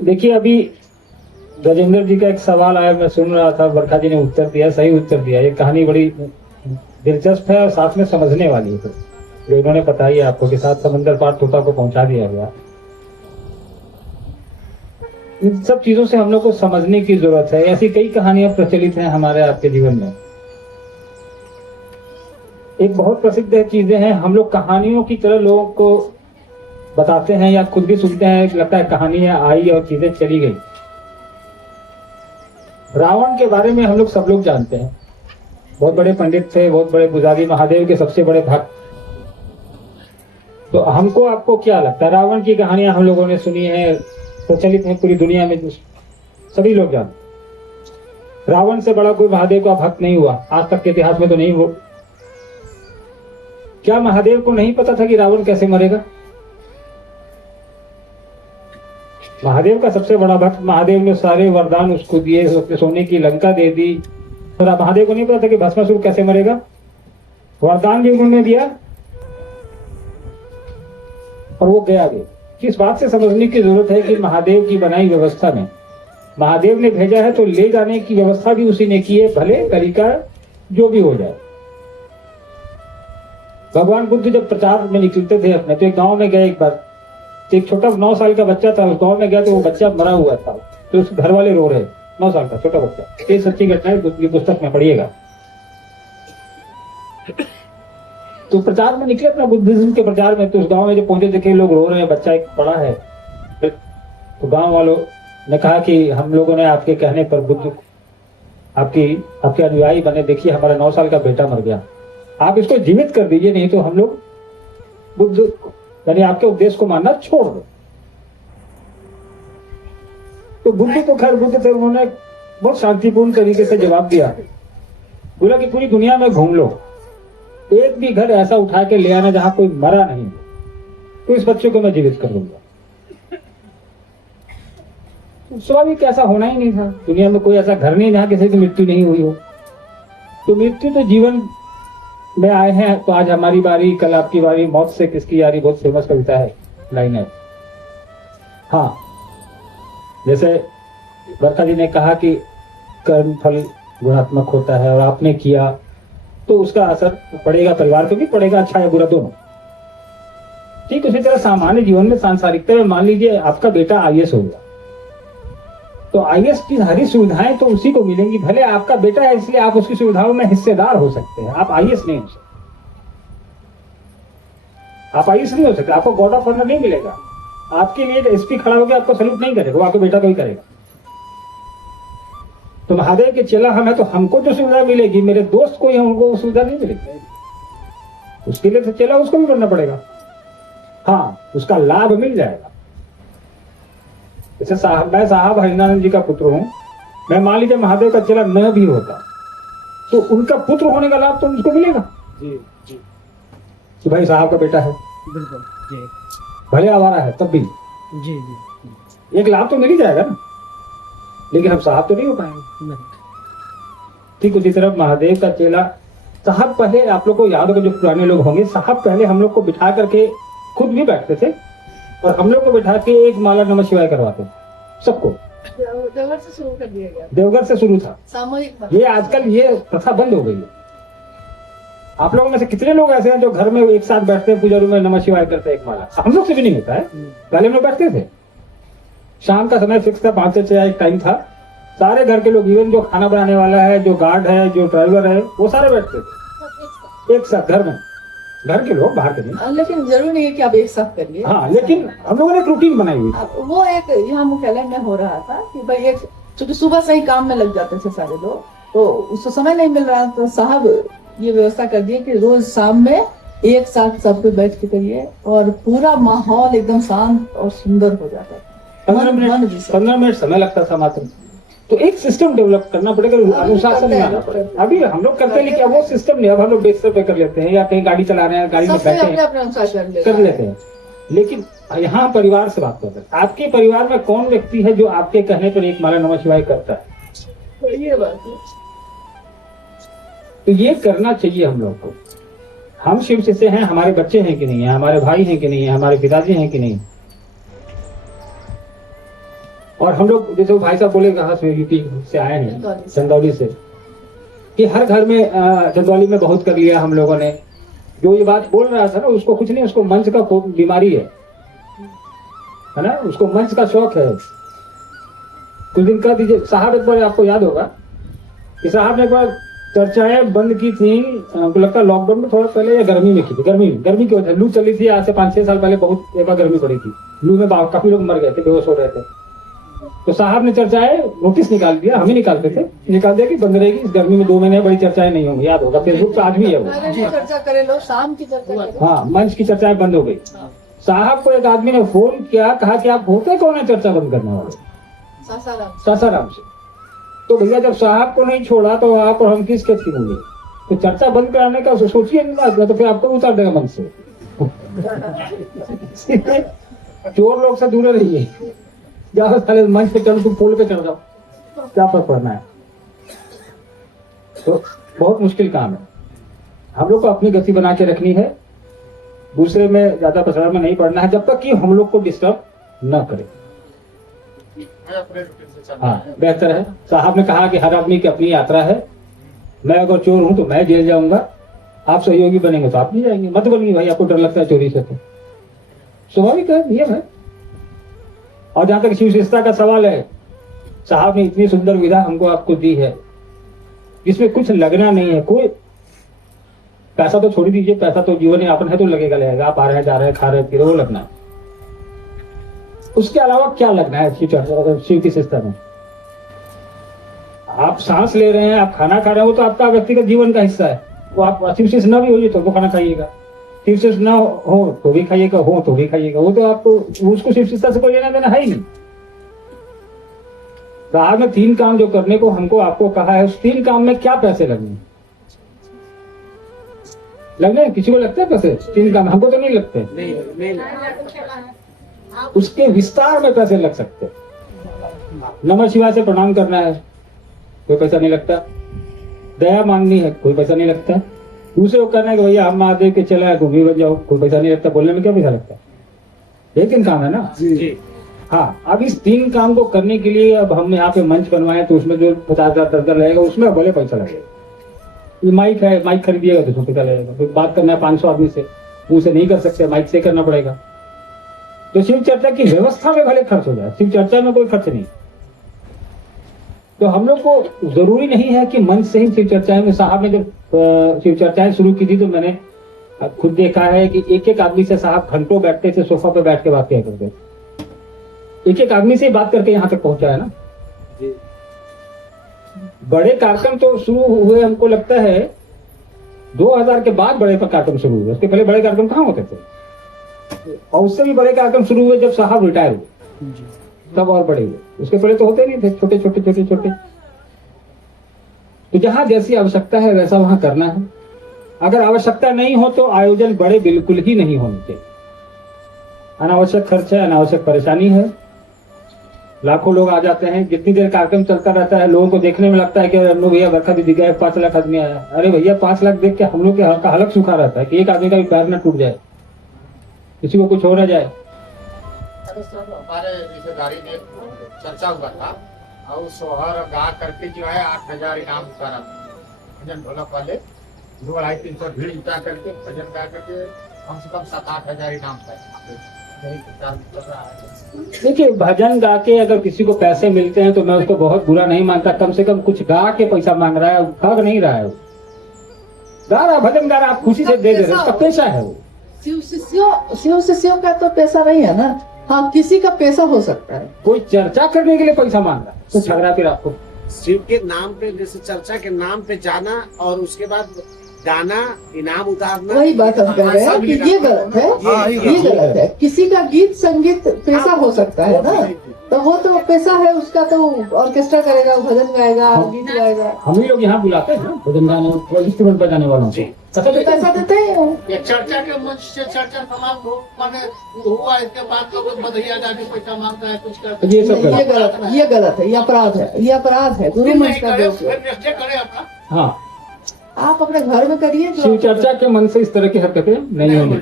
देखिए, अभी गजेंद्र जी का एक सवाल आया, मैं सुन रहा था, बरखा जी ने उत्तर दिया, सही उत्तर दिया। ये कहानी बड़ी दिलचस्प है और साथ में समझने वाली है। जो इन्होंने बताई है आपको कि सात समंदर पार तोता को पहुंचा दिया गया। इन सब चीजों से हम लोग को समझने की जरूरत है। ऐसी कई कहानियां प्रचलित हैं हमारे आपके जीवन में। एक बहुत प्रसिद्ध चीजें हैं, हम लोग कहानियों की तरह लोगों को बताते हैं या खुद भी सुनते हैं, लगता है कहानियां आई और चीजें चली गई। रावण के बारे में हम लोग सब लोग जानते हैं। बहुत बड़े पंडित थे, बहुत बड़े पुजारी, महादेव के सबसे बड़े भक्त। तो हमको आपको क्या लगता है, रावण की कहानियां हम लोगों ने सुनी है, प्रचलित है पूरी दुनिया में, सभी लोग जानते। रावण से बड़ा कोई महादेव का भक्त नहीं हुआ आज तक के इतिहास में, तो नहीं हो। क्या महादेव को नहीं पता था कि रावण कैसे मरेगा? महादेव का सबसे बड़ा भक्त, महादेव ने सारे वरदान उसको दिए, उसने सोने की लंका दे दी, तो महादेव को नहीं पता था कि भस्मासुर कैसे मरेगा? वरदान भी उन्होंने दिया और वो गया भी। किस बात से समझने की जरूरत है कि महादेव की बनाई व्यवस्था में महादेव ने भेजा है तो ले जाने की व्यवस्था भी उसी ने की है, भले कली का जो भी हो जाए। भगवान बुद्ध जब प्रचार में निकलते थे अपने, तो एक गांव में गए एक बार। एक छोटा 9 साल का बच्चा था, उस गांव में गया तो वो बच्चा मरा हुआ था, तो उसके घर वाले रो रहे। 9 साल का छोटा बच्चा। ये सच्ची घटना है, बुद्ध की पुस्तक में पढ़िएगा। तो प्रचार में निकले अपना, बुद्धिज्म के प्रचार में, तो उस गांव में जो पहुंचे देखे लोग रो रहे हैं, बच्चा एक पड़ा है। तो गांव वालों ने कहा कि हम लोगों ने आपके कहने पर बुद्ध आपके अनुयायी बने, देखिए हमारा 9 साल का बेटा मर गया, आप इसको जीवित कर दीजिए, नहीं तो हम लोग बुद्ध यानी आपके उपदेश को मानना छोड़ दो। तो बुद्ध तो खैर बुद्ध थे, उन्होंने बहुत शांतिपूर्ण तरीके से जवाब दिया। बोला कि पूरी दुनिया में घूम लो, एक भी घर ऐसा उठा के ले आना जहां कोई मरा नहीं, तो इस बच्चे को मैं जीवित कर दूंगा। स्वाभाविक ऐसा होना ही नहीं था, दुनिया में कोई ऐसा घर नहीं जहां किसी की मृत्यु नहीं हुई हो। तो मृत्यु तो जीवन में आए हैं, तो आज हमारी बारी, कल आपकी बारी, मौत से किसकी यारी, बहुत फेमस कविता है, लाइन है। हाँ, जैसे बरखा जी ने कहा कि कर्म फल गुणात्मक होता है, और आपने किया तो उसका असर पड़ेगा, परिवार को भी पड़ेगा, अच्छा या बुरा दोनों। ठीक उसी तरह सामान्य जीवन में, सांसारिकता में, मान लीजिए आपका बेटा IAS हो गया, तो IAS की सारी सुविधाएं तो उसी को मिलेंगी। भले आपका बेटा है इसलिए आप उसकी सुविधाओं में हिस्सेदार हो सकते हैं, आप IAS नहीं हो सकते। आप IAS नहीं हो सकते, आपको गॉड ऑफ ऑनर नहीं मिलेगा। आपके लिए SP खड़ा होकर आपको सैल्यूट नहीं करेगा, वो आपके बेटा को ही करेगा। तो महादेव के चेला हम है, तो हमको जो सुविधा मिलेगी, मेरे दोस्त को ही हमको वो सुविधा नहीं मिलेगी। उसके लिए तो चेला उसको भी करना पड़ेगा। हाँ, उसका लाभ मिल जाएगा। जैसे मैं साहब हरिनानंद जी का पुत्र हूं, मैं मान लीजिए महादेव का चेला न भी होता, तो उनका पुत्र होने का लाभ तो उनको मिलेगा जी जी, कि भाई साहब का बेटा है, बिल्कुल जी, भले आवारा है तब भी जी जी, एक लाभ तो मिल ही जाएगा ना। लेकिन हम साहब तो नहीं हो पाएंगे। ठीक उसी तरह महादेव का चेला साहब, पहले आप लोग को याद होगा, जो पुराने लोग होंगे, साहब पहले हम लोग को बिठा करके खुद भी बैठते थे और हम लोग को बिठा के एक माला नमः शिवाय करवाते सबको। देवघर से शुरू कर दिया गया, देवघर से शुरू था सामूहिक। ये आजकल ये प्रथा बंद हो गई है। आप लोगों में से कितने लोग ऐसे हैं जो घर में एक साथ बैठते हैं, पूजा रूम में नमः शिवाय करते हैं एक माला? हम लोग से भी नहीं होता है। पहले हम लोग बैठते थे, शाम का समय फिक्स था, 5 से 6 एक टाइम था, सारे घर के लोग, इवन जो खाना बनाने वाला है, जो गार्ड है, जो ड्राइवर है, वो सारे बैठते थे एक साथ घर में, घर के लोग, बाहर के नहीं। लेकिन जरूरी नहीं है कि आप एक साथ करिए। हाँ, लेकिन हम लोगों ने एक रूटीन बनाई हुई। वो एक यहाँ मुख्यालय में हो रहा था कि भाई एक, चूंकि सुबह से ही काम में लग जाते थे सारे लोग, तो उसको समय नहीं मिल रहा, तो साहब ये व्यवस्था कर दी कि रोज शाम में एक साथ सब पे बैठ के करिए, और पूरा माहौल एकदम शांत और सुंदर हो जाता है। 15 मिनट समय लगता था मात्र। तो एक सिस्टम डेवलप करना पड़ेगा, अनुशासन में आना पड़ेगा। अभी हम लोग करते हैं, लेकिन वो सिस्टम नहीं। अब हम लोग बेस्तर पे कर लेते हैं, या कहीं गाड़ी चला रहे हैं, गाड़ी में बैठे हैं, कर लेते हैं। लेकिन यहाँ परिवार से बात करते हैं। आपके परिवार में कौन व्यक्ति है जो आपके कहने पर एक माला नमः शिवाय करता है? ये बात है। तो ये करना चाहिए हम लोग को। हम शिव से हैं, हमारे बच्चे हैं कि नहीं है, हमारे भाई हैं कि नहीं है, हमारे पिताजी हैं कि नहीं। और हम लोग जैसे वो भाई साहब बोले कहाँ से, यूपी से आए हैं, चंदौली से, कि हर घर में चंदौली में बहुत कर लिया हम लोगों ने। जो ये बात बोल रहा था ना, उसको कुछ नहीं, उसको मंच का बीमारी है ना, उसको मंच का शौक है। कुछ दिन कह दीजिए, साहब एक बार आपको याद होगा कि साहब ने एक बार चर्चाएं बंद की थी, हमको लगता है लॉकडाउन में थोड़ा पहले या गर्मी में की थी, गर्मी की वजह, लू चली थी आज से 5-6 साल पहले, बहुत एक बार गर्मी पड़ी थी, लू में काफी लोग मर गए थे, बेहोश हो रहे थे। तो साहब ने चर्चाएं नोटिस निकाल दिया, हम ही निकालते थे, निकाल दिया कि बंद रहेगी इस गर्मी में, 2 महीने बड़ी चर्चाएं नहीं होंगी, याद होगा फेसबुक पे आज भी है वो। चर्चा करे लो, शाम की चर्चा करे। हाँ, मंच की चर्चाएं बंद हो गई। साहब को एक आदमी ने फोन किया, कहा कि आप होते कौन है चर्चा बंद करने वाले? सासाराम से। तो भैया जब साहब को नहीं छोड़ा तो आप और हम किस खेत की होंगे? तो चर्चा बंद कराने का सोचिए नहीं, तो फिर आपको उतार देगा मन से। चोर लोग से दूर रहिए, जाओ साले मंच पे चढ़ो, तुम पुल पे चढ़ जाओ, क्या फर्क पड़ना है? तो बहुत मुश्किल काम है। हम लोग को अपनी गति बना के रखनी है, दूसरे में ज्यादा पसरा में नहीं पड़ना है, जब तक कि हम लोग को डिस्टर्ब न करे। हाँ, बेहतर है। साहब ने कहा कि हर आदमी की अपनी यात्रा है, मैं अगर चोर हूं तो मैं जेल जाऊंगा, आप सहयोगी बनेंगे तो आप नहीं जाएंगे, मत बनिए भाई, आपको डर लगता है चोरी से, तो स्वाभाविक है, नियम है। और जहां तक शिव विशेषता का सवाल है, साहब ने इतनी सुंदर विधा हमको आपको दी है, जिसमें कुछ लगना नहीं है, कोई पैसा तो छोड़ दीजिए, पैसा तो जीवन यापन है तो लगेगा, आप आ रहे हैं, जा रहे हैं, खा रहे हैं, फिर वो लगना है। उसके अलावा क्या लगना है शिव की सिस्टम में? आप सांस ले रहे हैं, आप खाना खा रहे हो, तो आपका व्यक्तिगत जीवन का हिस्सा है। वो आप शिव से न भी होइए तो वो खाना खाइएगा, शिव से न हो तो भी खाइएगा, हो तो भी खाइएगा, वो तो आपको, उसको शिव से कोई लेना देना है ही नहीं। साहब ने 3 काम जो करने को हमको आपको कहा है, उस 3 काम में क्या पैसे लगने? किसी को लगता है पैसे? 3 काम हमको तो नहीं लगते, नहीं। उसके विस्तार में पैसे लग सकते। नमः शिवाय से प्रणाम करना है, कोई पैसा नहीं लगता। दया मांगनी है, कोई पैसा नहीं लगता। दूसरे को कहना है कि भैया हम महादेव के चला है, घूमी बन जाओ, कोई पैसा नहीं लगता। बोलने में क्या पैसा लगता है? 3 काम है ना जी। हाँ, अब इस 3 काम को करने के लिए अब हमने यहाँ पे मंच बनवाए, तो उसमें जो 50,000 10,000 लगेगा, उसमें भले पैसा लगेगा। ये माइक है, माइक खरीदिएगा तो उसमें पैसा लगेगा। फिर बात करना है 500 आदमी से, मुंह से नहीं कर सकते, माइक से करना पड़ेगा। तो शिव चर्चा की व्यवस्था में भले खर्च हो जाए, शिव चर्चा में कोई खर्च नहीं। तो हम लोग को जरूरी नहीं है कि मंच से ही शिव चर्चाएं में, साहब ने जब शिव चर्चाएं शुरू की थी तो मैंने खुद देखा है कि एक आदमी से साहब घंटों बैठते थे, सोफा पे बैठ के बात किया करते, एक आदमी से बात करके यहाँ तक पहुंचा है ना। बड़े कार्यक्रम तो शुरू हुए, हमको लगता है 2000 के बाद बड़े कार्यक्रम शुरू हुए, उसके पहले बड़े कार्यक्रम कहाँ होते थे? और उससे भी बड़े कार्यक्रम शुरू हुए जब साहब रिटायर हुए, तब और बड़े हुए। उसके पहले तो होते नहीं थे, छोटे छोटे। तो जहां जैसी आवश्यकता है वैसा वहां करना है। अगर आवश्यकता नहीं हो तो आयोजन बड़े बिल्कुल ही नहीं होने चाहिए। अनावश्यक खर्च है, अनावश्यक परेशानी है। लाखों लोग आ जाते हैं, जितनी देर कार्यक्रम चलता रहता है लोगों को देखने में लगता है कि हम लोग भैया बरखा दीदी गए, 5 लाख आदमी आया। अरे भैया 5 लाख देख के हम लोग का हलक सूखा रहता है कि एक आदमी का भी पैर न टूट जाए, किसी को कुछ हो ना जाए। हमारे रिश्तेदारी में चर्चा हुआ था और सोहर गा करके जो है 8,000 इनाम करा, भजन ढोलक वाले 200-250 भीड़ जुटा करके भजन गा करके कम से कम 7-8 हजार इनाम देखिए, भजन गा के अगर किसी को पैसे मिलते हैं तो मैं उसको बहुत बुरा नहीं मानता। कम से कम कुछ गा के पैसा मांग रहा है, ठग नहीं रहा है। गा रहा भजन गा रहा, आप खुशी से दे दे रहे, उसका पैसा है वो। शिव शिष्यों का तो पैसा नहीं है ना। हाँ, किसी का पैसा हो सकता है। कोई चर्चा करने के लिए पैसा मांग रहा है तो ठग रहा। फिर आपको शिव के नाम पे, जैसे चर्चा के नाम पे जाना और उसके बाद गाना, इनाम उतारना, वही बात हम कह रहे हैं कि ये गलत है। ये गलत है। किसी का गीत संगीत पैसा हो सकता है ना, तो वो तो पैसा है उसका, तो ऑर्केस्ट्रा करेगा, भजन गाएगा, गीत गाएगा। हम ही लोग यहाँ बुलाते हैं ना भजन गाने, इंस्ट्रूमेंट बजाने वालों से पैसा देते हैं। ये चर्चा के मंच से चर्चा समाप्त हो माने हुआ, इसके बाद तो बधैया जाके पैसा मांगता है, कुछ करता है। ये सब ये गलत है, ये गलत है, ये अपराध है, ये अपराध है। गुरु मंच का करे अपना। हाँ, आप अपने घर में करिए। शिव चर्चा के मन से इस तरह की हरकतें नहीं होंगी।